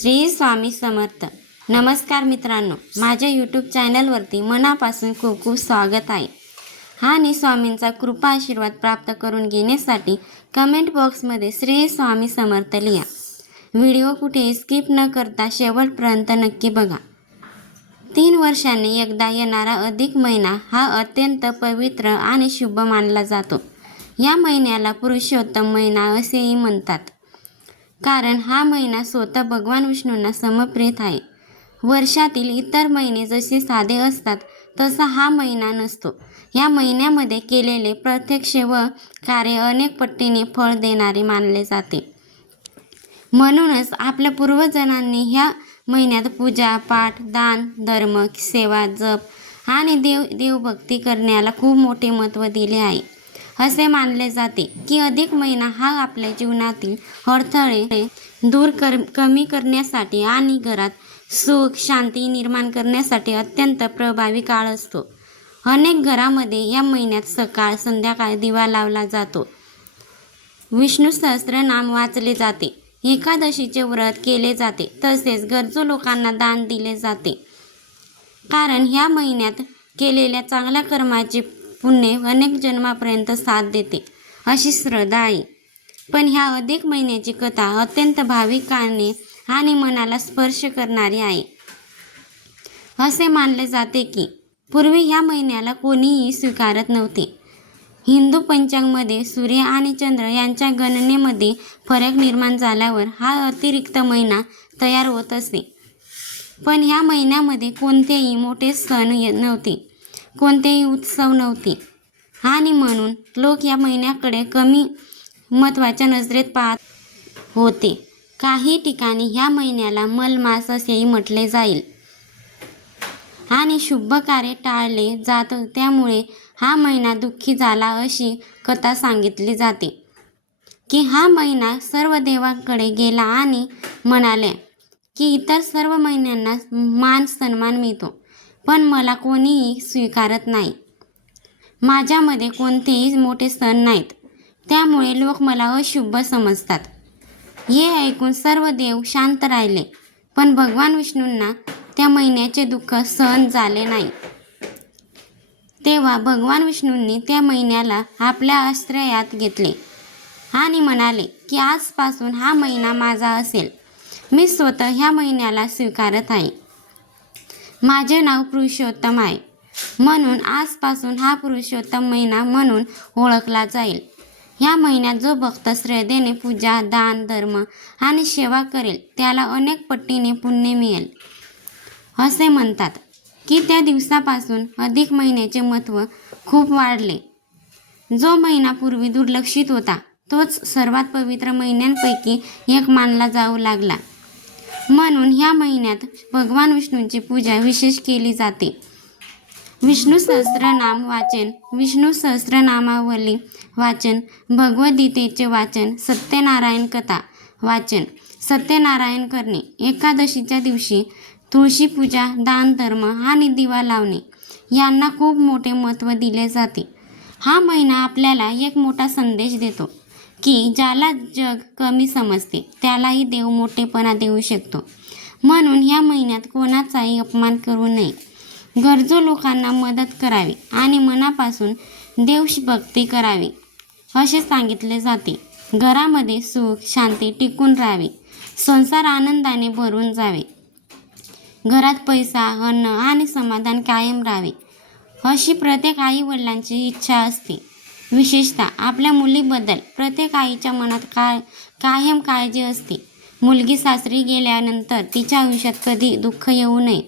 श्री स्वामी समर्थ. नमस्कार मित्रांनो, माझ्या यूट्यूब चॅनलवरती मनापासून खूप खूप स्वागत आहे. आणि स्वामींचा कृपा आशीर्वाद प्राप्त करून घेण्यासाठी कमेंट बॉक्समध्ये श्री स्वामी समर्थ लिहा. व्हिडिओ कुठे स्किप न करता शेवटपर्यंत नक्की बघा. 3 वर्षांनी एकदा येणारा अधिक महिना हा अत्यंत पवित्र आणि शुभ मानला जातो. या महिन्याला पुरुषोत्तम महिना असेही म्हणतात, कारण हा महिना स्वतः भगवान विष्णूंना समर्पित आहे. वर्षातील इतर महिने जसे साधे असतात तसा हा महिना नसतो. या महिन्यामध्ये केलेले प्रत्यक्ष व कार्य अनेक पटीने फळ देणारे मानले जाते. म्हणूनच आपल्या पूर्वजांनी ह्या महिन्यात पूजा पाठ, दान धर्म, सेवा, जप आणि देवभक्ती करण्याला खूप मोठे महत्त्व दिले आहे. असे मानले जाते की अधिक महिना हा आपल्या जीवनातील अडथळे कमी करण्यासाठी आणि घरात सुख शांती निर्माण करण्यासाठी अत्यंत प्रभावी काळ असतो. अनेक घरामध्ये या महिन्यात सकाळ संध्याकाळ दिवा लावला जातो, विष्णू सहस्त्रनाम वाचले जाते, एकादशीचे व्रत केले जाते, तसेच गरजू लोकांना दान दिले जाते. कारण ह्या महिन्यात केलेल्या चांगल्या कर्माची पुण्य अनेक जन्मापर्यंत साथ देते अशी श्रद्धा आहे. पण ह्या अधिक महिन्याची कथा अत्यंत भाविकांनी आणि मनाला स्पर्श करणारी आहे. असे मानले जाते की पूर्वी ह्या महिन्याला कोणीही स्वीकारत नव्हते. हिंदू पंचांगामध्ये सूर्य आणि चंद्र यांच्या गणनेमध्ये फरक निर्माण झाल्यावर हा अतिरिक्त महिना तयार होत असे. पण ह्या महिन्यामध्ये कोणतेही मोठे सण नव्हते, कोणतेही उत्सव नव्हते आणि म्हणून लोक या महिन्याकडे कमी महत्त्वाच्या नजरेत पाहत होते. काही ठिकाणी ह्या महिन्याला मलमास असेही म्हटले जाईल आणि शुभ कार्य टाळले जात, त्यामुळे हा महिना दुःखी झाला अशी कथा सांगितली जाते की हा महिना सर्व देवांकडे गेला आणि म्हणाले की इतर सर्व महिन्यांना मान सन्मान मिळतो, पण मला कोणीही स्वीकारत नाही. माझ्यामध्ये कोणतेही मोठे सण नाहीत, त्यामुळे लोक मला अशुभ समजतात. हे ऐकून सर्व देव शांत राहिले, पण भगवान विष्णूंना त्या महिन्याचे दुःख सहन झाले नाही. तेव्हा भगवान विष्णूंनी त्या महिन्याला आपल्या आश्रयात घेतले आणि म्हणाले की आजपासून हा महिना माझा असेल. मी स्वतः ह्या महिन्याला स्वीकारत आहे. माझे नाव पुरुषोत्तम आहे, म्हणून आजपासून हा पुरुषोत्तम महिना म्हणून ओळखला जाईल. ह्या महिन्यात जो भक्त श्रद्धेने पूजा दान धर्म आणि सेवा करेल त्याला अनेक पटीने पुण्य मिळेल. असे म्हणतात की त्या दिवसापासून अधिक महिन्याचे महत्त्व खूप वाढले. जो महिना पूर्वी दुर्लक्षित होता तोच सर्वात पवित्र महिन्यांपैकी एक मानला जाऊ लागला. म्हणून ह्या महिन्यात भगवान विष्णूंची पूजा विशेष केली जाते. विष्णू सहस्त्रनाम वाचन, विष्णू सहस्त्रनामावली वाचन, भगवद्गीतेचे वाचन, सत्यनारायण कथा वाचन, सत्यनारायण करणे, एकादशीच्या दिवशी तुळशी पूजा, दान धर्म आणि दिवा लावणे यांना खूप मोठे महत्त्व दिले जाते. हा महिना आपल्याला एक मोठा संदेश देतो की ज्याला जग कमी समजते त्यालाही देव मोठेपणा देऊ शकतो. म्हणून ह्या महिन्यात कोणाचाही अपमान करू नये, गरजू लोकांना मदत करावी आणि मनापासून देवभक्ती करावी असे सांगितले जाते. घरामध्ये सुख शांती टिकून राहावी, संसार आनंदाने भरून जावे, घरात पैसा अन्न आणि समाधान कायम राहावे अशी प्रत्येक आई वडिलांची इच्छा असते. विशेषतः आपल्या मुलीबद्दल प्रत्येक आईच्या मनात कायम काळजी असते. मुलगी सासरी गेल्यानंतर तिच्या आयुष्यात कधी दुःख येऊ नये,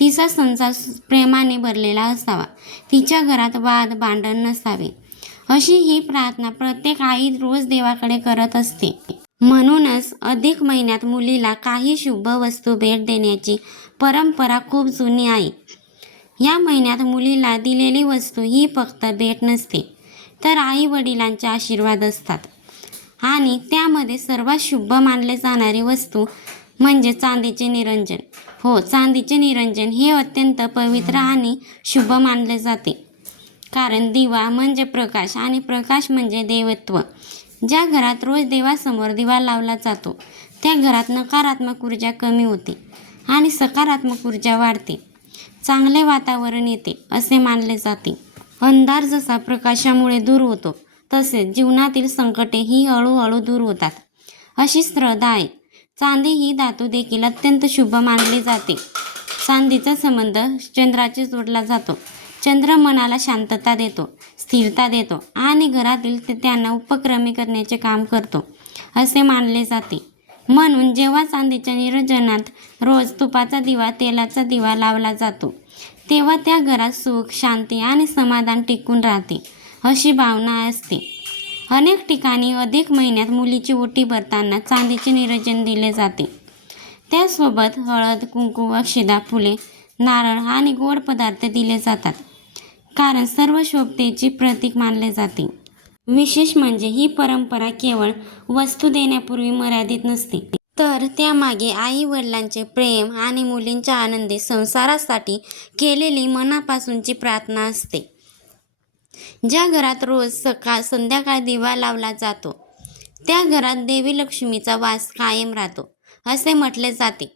तिचा संसार प्रेमाने भरलेला असावा, तिच्या घरात वाद भांडण नसावे अशी ही प्रार्थना प्रत्येक आई रोज देवाकडे करत असते. म्हणूनच अधिक महिन्यात मुलीला काही शुभ वस्तू भेट देण्याची परंपरा खूप जुनी आहे. या महिन्यात मुलीला दिलेली वस्तू ही फक्त भेट नसते, तर आई वडिलांचे आशीर्वाद असतात. आणि त्यामध्ये सर्वात शुभ मानले जाणारी वस्तू म्हणजे चांदीचे निरंजन. हो, चांदीचे निरंजन हे अत्यंत पवित्र आणि शुभ मानले जाते. कारण दिवा म्हणजे प्रकाश आणि प्रकाश म्हणजे देवत्व. ज्या घरात रोज देवासमोर दिवा लावला जातो त्या घरात नकारात्मक ऊर्जा कमी होते आणि सकारात्मक ऊर्जा वाढते. चांगले वातावरण येते असे मानले जाते. अंधार जसा प्रकाशामुळे दूर होतो तसेच जीवनातील संकटेही हळूहळू दूर होतात अशी श्रद्धा आहे. चांदी ही धातू देखील अत्यंत शुभ मानली जाते. चांदीचा संबंध चंद्राशी जोडला जातो. चंद्र मनाला शांतता देतो, स्थिरता देतो आणि घरातील त्यांना उपक्रमी करण्याचे काम करतो असे मानले जाते. म्हणून जेव्हा चांदीच्या निरोजनात रोज तुपाचा दिवा, तेलाचा दिवा लावला जातो तेव्हा त्या घरात सुख, शांती आणि समाधान टिकून राहते अशी भावना असते. अनेक ठिकाणी अधिक महिन्यात मुलीची ओटी भरताना चांदीचे निरोजन दिले जाते. त्यासोबत हळद, कुंकू, अक्षदा, फुले, नारळ आणि गोड पदार्थ दिले जातात, कारण सर्व शुभतेचे प्रतीक मानले जाते. विशेष म्हणजे ही परंपरा केवळ वस्तू देण्यापूर्वी मर्यादित नसते, तर त्यामागे आई वडिलांचे प्रेम आणि मुलींच्या आनंदी संसारासाठी केलेली मनापासूनची प्रार्थना असते. ज्या घरात रोज सकाळ संध्याकाळ दिवा लावला जातो त्या घरात देवी लक्ष्मीचा वास कायम राहतो असे म्हटले जाते.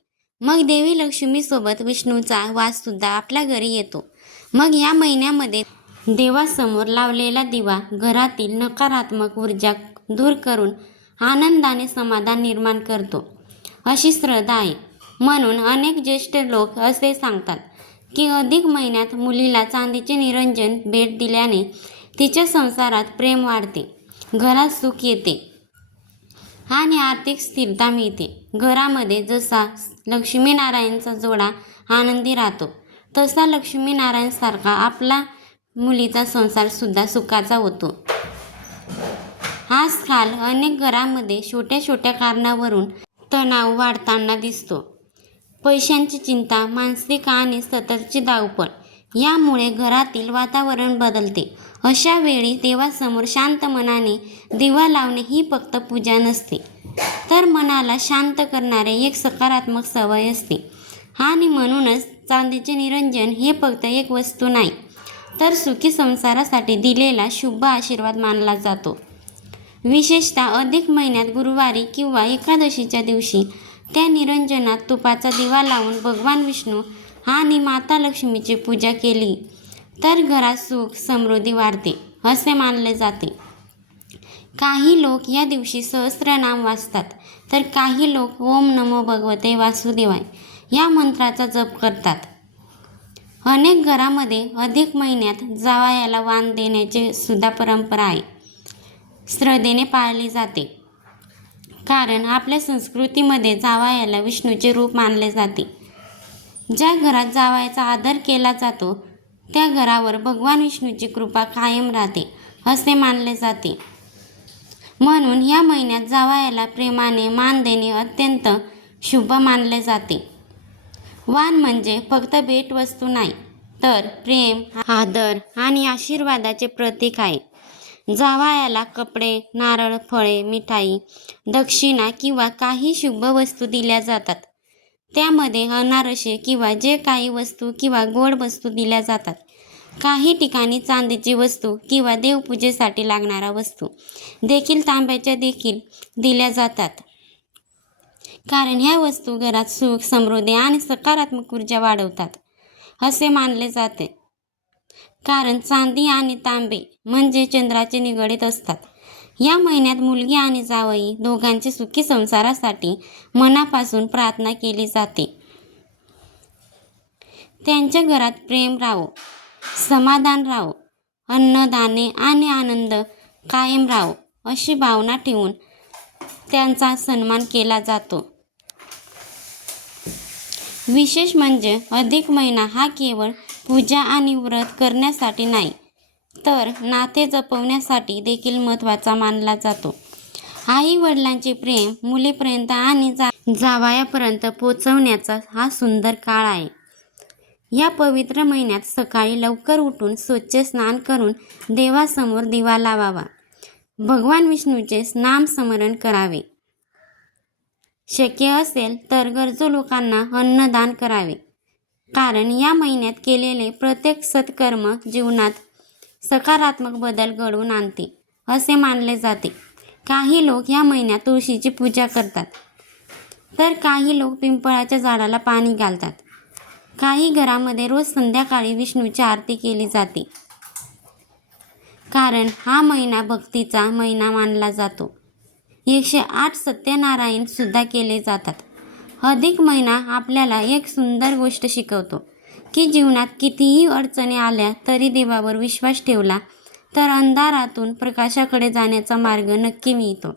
मग देवी लक्ष्मीसोबत विष्णूचा वाससुद्धा आपल्या घरी येतो. मग या महिन्यामध्ये देवासमोर लावलेला दिवा घरातील नकारात्मक ऊर्जा दूर करून आनंदाने समाधान निर्माण करतो अशी श्रद्धा आहे. म्हणून अनेक ज्येष्ठ लोक असे सांगतात की अधिक महिन्यात मुलीला चांदीचे निरंजन भेट दिल्याने तिच्या संसारात प्रेम वाढते, घरात सुख येते आणि आर्थिक स्थिरता मिळते. घरामध्ये जसा लक्ष्मीनारायणचा जोडा आनंदी राहतो तसा लक्ष्मीनारायणसारखा आपला मुलीचा संसारसुद्धा सुखाचा होतो. आजकाल अनेक घरांमध्ये छोट्या छोट्या कारणावरून तणाव वाढताना दिसतो. पैशांची चिंता, मानसिक आणि सततची धावपळ यामुळे घरातील वातावरण बदलते. अशा वेळी देवासमोर शांत मनाने दिवा लावणे ही फक्त पूजा नसते, तर मनाला शांत करणारे एक सकारात्मक सवय असते. आणि म्हणूनच चांदीचे निरंजन हे फक्त एक वस्तू नाही, तर सुखी संसारासाठी दिलेला शुभ आशीर्वाद मानला जातो. विशेषतः अधिक महिन्यात गुरुवारी किंवा एकादशीच्या दिवशी त्या निरंजनात तुपाचा दिवा लावून भगवान विष्णू आणि माता लक्ष्मीची पूजा केली तर घरात सुख समृद्धी वाढते असे मानले जाते. काही लोक या दिवशी सहस्त्रनाम वाचतात, तर काही लोक ओम नमो भगवते वासुदेवाय या मंत्राचा जप करतात. अनेक घरामध्ये अधिक महिन्यात जावयाला वाण देण्याची सुद्धा परंपरा आहे, श्रद्धेने पाळली जाते. कारण आपल्या संस्कृतीमध्ये जावयाला विष्णूचे रूप मानले जाते. ज्या घरात जावयाचा आदर केला जातो त्या घरावर भगवान विष्णूची कृपा कायम राहते असे मानले जाते. म्हणून या महिन्यात जावयाला प्रेमाने मान देणे अत्यंत शुभ मानले जाते. वाण म्हणजे फक्त भेटवस्तू नाही, तर प्रेम, आदर आणि आशीर्वादाचे प्रतीक आहे. जावयाला कपडे, नारळ, फळे, मिठाई, दक्षिणा किंवा काही शुभ वस्तू दिल्या जातात. त्यामध्ये अनारसे किंवा जे काही वस्तू किंवा गोड वस्तू दिल्या जातात. काही ठिकाणी चांदीची वस्तू किंवा देवपूजेसाठी लागणाऱ्या वस्तू देखील तांब्याच्या देखील दिल्या जातात, कारण ह्या वस्तू घरात सुख, समृद्धी आणि सकारात्मक ऊर्जा वाढवतात असे मानले जाते. कारण चांदी आणि तांबे म्हणजे चंद्राचे निगडीत असतात. या महिन्यात मुलगी आणि जावई दोघांचे सुखी संसारासाठी मनापासून प्रार्थना केली जाते. त्यांच्या घरात प्रेम राहो, समाधान राहो, अन्नधान्य आणि आनंद कायम राहो अशी भावना ठेवून त्यांचा सन्मान केला जातो. विशेष म्हणजे अधिक महिना हा केवळ पूजा आणि व्रत करण्यासाठी नाही, तर नाते जपवण्यासाठी देखील महत्त्वाचा मानला जातो. आई वडिलांचे प्रेम मुलीपर्यंत आणि जावयापर्यंत पोचवण्याचा हा सुंदर काळ आहे. या पवित्र महिन्यात सकाळी लवकर उठून स्वच्छ स्नान करून देवासमोर दिवा लावावा, भगवान विष्णूचे नामस्मरण करावे. शक्य असेल तर गरजू लोकांना अन्नदान करावे, कारण या महिन्यात केलेले प्रत्येक सत्कर्म जीवनात सकारात्मक बदल घडवून आणते असे मानले जाते. काही लोक या महिन्यात तुळशीची पूजा करतात, तर काही लोक पिंपळाच्या झाडाला पाणी घालतात. काही घरामध्ये रोज संध्याकाळी विष्णूची आरती केली जाते, कारण हा महिना भक्तीचा महिना मानला जातो. 108 सत्यनारायण सुद्धा केले जातात. अधिक महिना आपल्याला एक सुंदर गोष्ट शिकवतो की जीवनात कितीही अडचणी आल्या तरी देवावर विश्वास ठेवला तर अंधारातून प्रकाशाकडे जाण्याचा मार्ग नक्की मिळतो.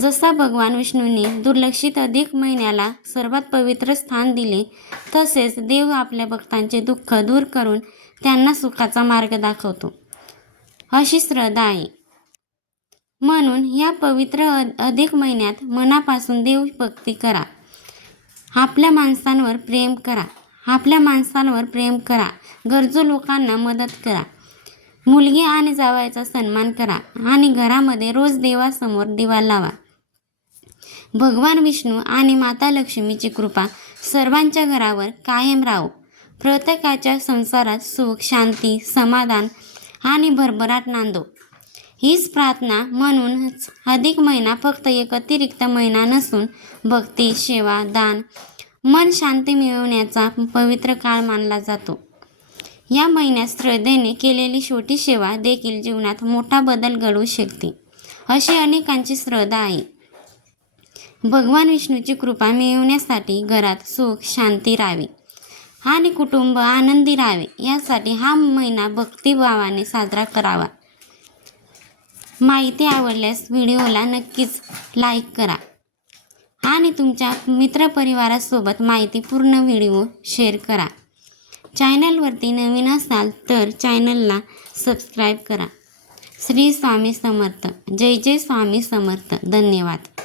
जसा भगवान विष्णूने दुर्लक्षित अधिक महिन्याला सर्वात पवित्र स्थान दिले, तसेच देव आपल्या भक्तांचे दुःख दूर करून त्यांना सुखाचा मार्ग दाखवतो, अशी श्रद्धा आहे. म्हणून या पवित्र अधिक महिन्यात मनापासून देवभक्ती करा. आपल्या माणसांवर प्रेम करा. गरजू लोकांना मदत करा. मुलगी आणि जावयाचा सन्मान करा आणि घरामध्ये रोज देवासमोर दिवा लावा. भगवान विष्णू आणि माता लक्ष्मीची कृपा सर्वांच्या घरावर कायम राहो. प्रत्येकाच्या संसारात सुख, शांती, समाधान आणि भरभराट नांदो, हीच प्रार्थना. म्हणूनच अधिक महिना फक्त एक अतिरिक्त महिना नसून भक्ती, सेवा, दान, मन शांती मिळवण्याचा पवित्र काळ मानला जातो. या महिन्यात श्रद्धेने केलेली छोटी सेवा देखील जीवनात मोठा बदल घडवू शकते, अशी अनेकांची श्रद्धा आहे. भगवान विष्णूची कृपा मिळवण्यासाठी घरात सुख, शांती राहावी आणि कुटुंब आनंदी राहावे, यासाठी हा महिना भक्तिभावाने साजरा करावा. माहिती आवडल्यास व्हिडिओला नक्कीच लाईक करा आणि तुमच्या मित्रपरिवारासोबत माहितीपूर्ण व्हिडिओ शेअर करा. चॅनलवरती नवीन असाल तर चॅनलला सबस्क्राईब करा. श्री स्वामी समर्थ. जय जय स्वामी समर्थ. धन्यवाद.